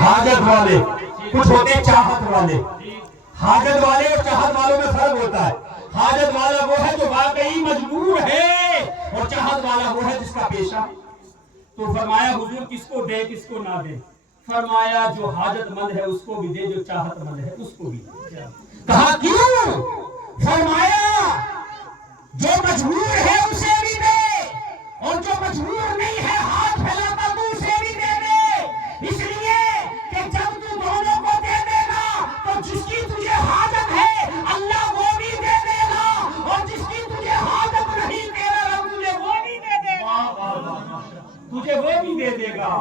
حاجت والے، کچھ ہوتے ہیں چاہت والے۔ حاجت والے اور چاہت والوں میں فرق ہوتا ہے۔ حاجت والا وہ ہے جو واقعی مجبور ہے، اور چاہت والا وہ ہے جس کا پیشہ۔ تو فرمایا حضور کس کو دے کس کو نہ دے؟ فرمایا جو حاجت مند ہے اس کو بھی دے، جو چاہت مند ہے اس کو بھی دے۔ کہا کیوں؟ فرمایا جو مجبور ہے اسے بھی دے، اور جو مجبور نہیں ہے ہاتھ پھیلا کر تو اسے بھی دے دے، اس لیے کہ جب تو دونوں کو دے دے گا تو جس کی تجھے حاجت ہے اللہ وہ بھی دے دے گا، اور جس کی تجھے حاجت نہیں تیرا رب تجھے وہ بھی دے دے گا، تجھے وہ بھی دے دے گا۔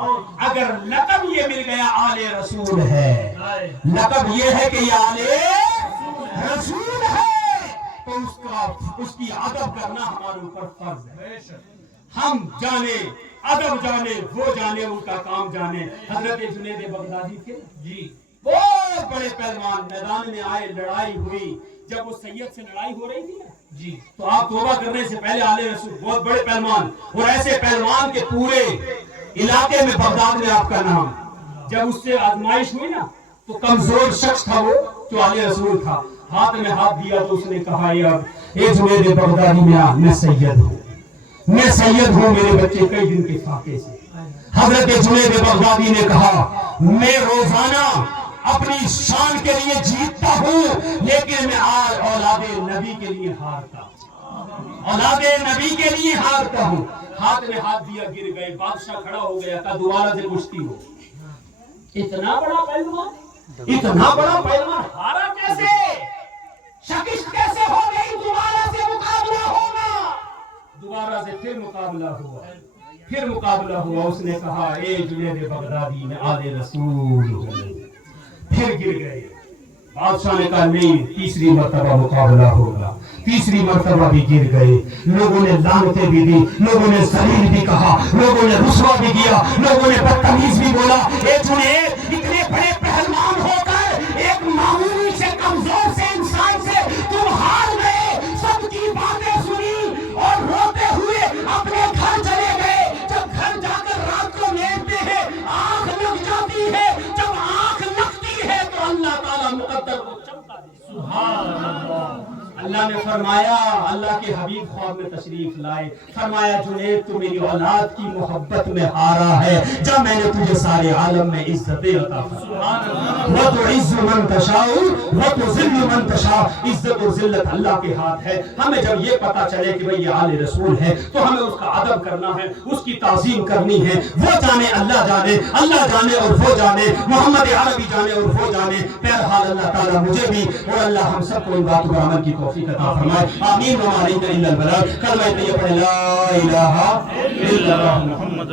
اگر لقب یہ مل گیا آل رسول ہے، لقب یہ ہے کہ یہ آل رسول ہے، تو اس کی ادب کرنا ہمارے اوپر فرض ہے۔ ہم جانے ادب جانے، وہ جانے ان کا کام جانے۔ حضرت جنید بغدادی تھے جی، بہت بڑے پہلوان، میدان میں آئے، لڑائی ہوئی، جب وہ سید سے لڑائی ہو رہی تھی نا جی، تو آپ توبہ کرنے سے پہلے آل رسول، بہت بڑے پہلوان، اور ایسے پہلوان کے پورے علاقے میں بغداد میں آپ کا نام، جب اس سے آزمائش ہوئی نا تو کمزور شخص تھا وہ جو آل رسول تھا، ہاتھ میں ہاتھ دیا تو اس نے کہا اے جنید بغدادی میں سید ہوں، میں سید ہوں، میرے بچے کئی دن کے فاقے سے۔ حضرت جنید بغدادی نے کہا میں روزانہ اپنی شان کے لیے جیتتا ہوں، لیکن میں آج اولاد نبی کے لیے ہارتا ہوں، اولاد نبی کے لیے ہارتا ہوں۔ ہاتھ میں ہاتھ دیا، گر گئے، بادشاہ کھڑا ہو گیا، کہا دوبارہ سے کشتی ہو۔ اتنا بڑا پہلوان، اتنا بڑا پہلوان ہارا کیسے؟ شکست کیسے ہو گئی؟ دوبارہ سے مقابلہ ہوگا۔ دوبارہ سے پھر مقابلہ ہوا، پھر مقابلہ ہوا۔ اس نے کہا اے جنید بغدادی میں آل رسول ہوں، پھر گر گئے۔ بادشاہ نے کہا نہیں، تیسری مرتبہ مقابلہ ہوگا، تیسری مرتبہ بھی گر گئے۔ لوگوں نے لعنتیں بھی دی، لوگوں نے ذلیل بھی کہا، لوگوں نے رسوا بھی کیا، لوگوں نے بدتمیز بھی بولا۔ اے جنید، اتنے بڑے پہلوان ہو کر ایک معمولی سے کمزور سے انسان سے تم ہار گئے۔ سب کی باتیں سنی اور روتے ہوئے اپنے گھر چلے گئے۔ جب گھر جا کر رات کو لیٹتے ہیں آنکھ لگ جاتی ہے، جب آنکھ لگتی ہے تو اللہ تعالیٰ مقدر کو چمکا دے۔ سبحان اللہ۔ اللہ نے فرمایا، اللہ کے حبیب خواب میں تشریف لائے، فرمایا جنید تو میری اولاد کی محبت میں ہارا ہے، جب میں نے تجھے سارے عالم میں عزت عطا فرمائی۔ وَتُعِزُّ مَن تَشَاءُ وَتُذِلُّ مَن تَشَاءُ، عزت اور ذلت اللہ کے ہاتھ ہے۔ ہمیں جب یہ پتا چلے کہ بھئی یہ آل رسول ہے تو ہمیں اس کا ادب کرنا ہے، اس کی تعظیم کرنی ہے۔ وہ جانے اللہ جانے، اللہ جانے اور وہ جانے، محمد عربی جانے اور وہ جانے۔ بہرحال اللہ تعالیٰ مجھے بھی اور اللہ ہم سب کو ان باتوں پر عمل کی توفیق عطا فرمائے۔ آمین وما علینا الا البلاغ۔ کلمہ طیبہ لا الہ الا اللہ محمد